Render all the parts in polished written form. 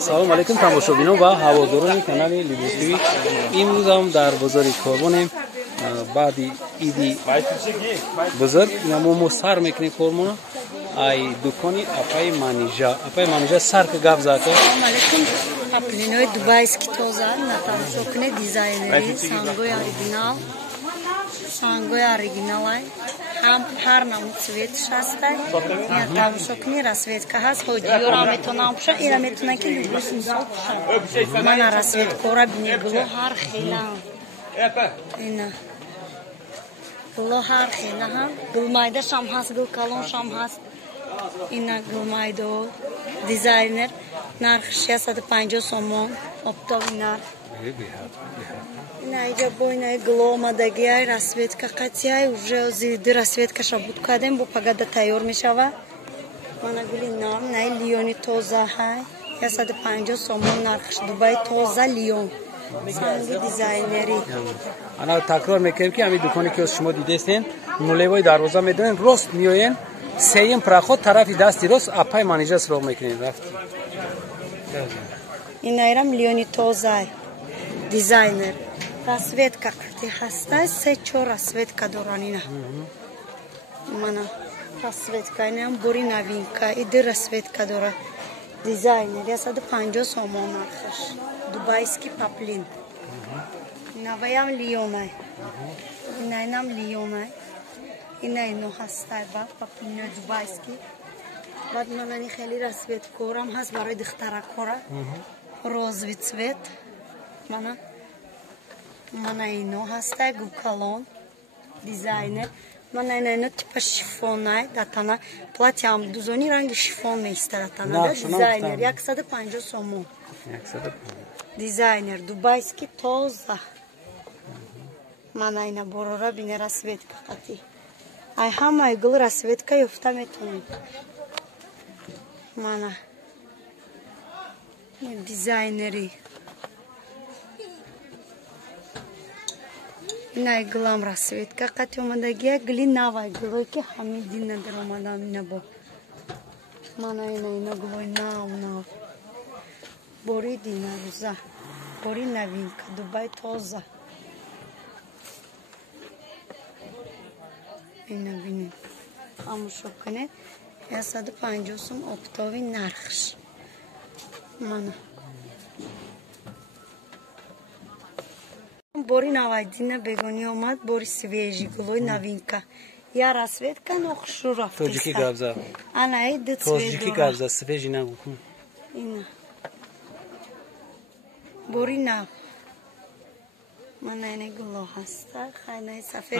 салом алейкум тамошобинон ва ҳаводорони канали Либосиви. имрӯз ҳам дар бозори Кормонем баъди иди бузург мо сар мекунем Кормона ай дукони апаи манижа сар ка гап зака. Салом алейкум. Аплиной дубайский тоза на тамошокне дизайнери сангой оригинал ай ҳам ҳар намуд цветш ҳастай я тамошокни расветка ҳаст ҳоҷиёра метонам пуша ира метонам ки любой инсон пуша мана расветкора бине гуло ҳар хела ина гуло ҳар хела ҳам гулмайдашам ҳаст гулкалоншам ҳаст ина гулмайдо дизайнер нарх 650 сомон оптови нарх Найджа бойна гломадагиай расветка қатиай уже зиди расветкаша буд кадем бо пагада тайёр мешава мана гули нам най лиони тоза ҳай 150 сомон нархш Дубай тоза лион санги дизайнери ана такрор мекунем ки ҳамин дуконе ки шумо дидестен нулевои дарвоза медонен рост миёен сеюм проход тарафи дасти рост апай манижа суроғ мекунем рафти инайрам лиони тоза дизайнер расветка қати ҳастай 3-4 расветка доранина мана расветка инам бори новинка иди расветка дора дизайнер 150 сомон нархаш дубайский паплин инаваям лионай инайнам лионай инайно ҳастай ба паплино дубайский баъд манани хели расветкорам ҳаст барои духтаракора розови цвет мана ино ҳастай гулкалон дизайнер мана ино типа шифонай датана платьям дузони ранги шифон меистаратана дизайнер 150 сомон дизайнер дубайский тоза мана ина борора бине расветка қати ай ҳамаи гул расветка ёфта метонем мана дизайнери инай гулам расветка қати омадагия гули навай гулой ки ҳамин дина дар омадам ина бо мана ина гулой нав бори дина рӯза бори новинка Дубай тоза ина бинед ҳамошо кунед 150 сом оптови нархш мана бори навайдина бегони омад бори свежи гулой новинка я расветка нохшу рафта тоҷики гавза анаи ду тоҷики гавза свежи нагу ина бори нав мана ина гуло ҳаста хайнаи сафед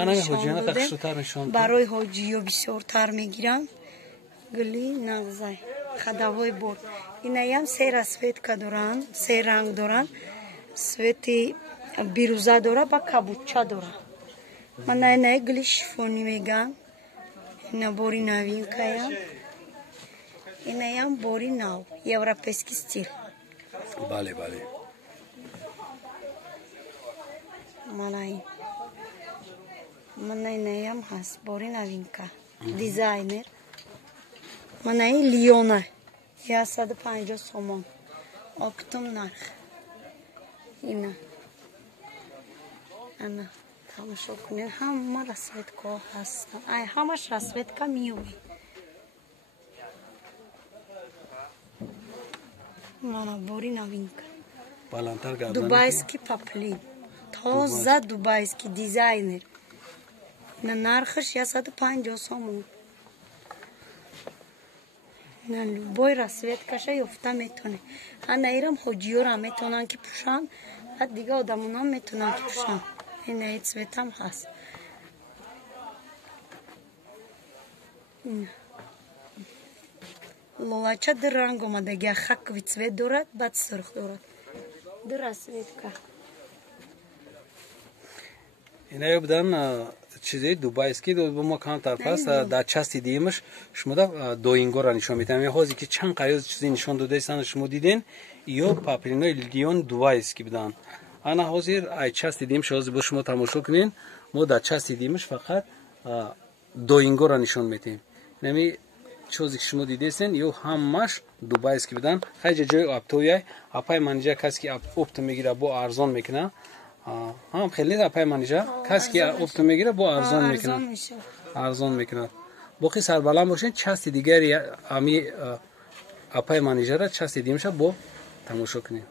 нишон барои ҳоҷиё бисёртар мегирам гули нағзай хадавои бор инаям се расветка доранд се ранг доранд свети бирӯза дора ба кабуча дора мана инаи гули шифонӣ мегам ина бори новинкаям инаям бори нав европейский стил бале мана инаям ҳаст бори новинка дизайнер манаи лиона 150 сомон оптум нарх ина ана тамошо кунед ҳама расветка ҳастан ай ҳамаш расветка миёви мана бори новинка дубайский паплин тоза дубайский дизайнер на нархаш 150 сомон на любой расветкаша ёфта метонед ана ирам ҳоҷиёра метонан ки пушан баъд дига одамонам метонан ки пушан инаи цветам ҳаст лолача ду ранг омадагия хакови цвет дорад баъд сурх дорад ду расветка инаё будан чизе дубайский мо камтар пас дар части диимаш шумо доингора нишон метавонем ҳозир ки чанд қарёз чизе нишон додаистанд шумо диден ё паплинои лион дубайский будан ана ҳозир ай части диимаш ҳозир бо шумо тамошо кунед мо дар части диимаш фақат доингора нишон метаем нами чози ки шумо дидесен ё ҳамаш дубайст ки будан хайҷа ҷои аптояй апай манижа касе ки опто мегира бо арзон мекуна ҳам хеле апай манижа касе ки опто мегира бо арзон мекуна арзон мекуна боқи сарбаланд бошен части дигари ами апай манижара части димаша бо тамошо кунем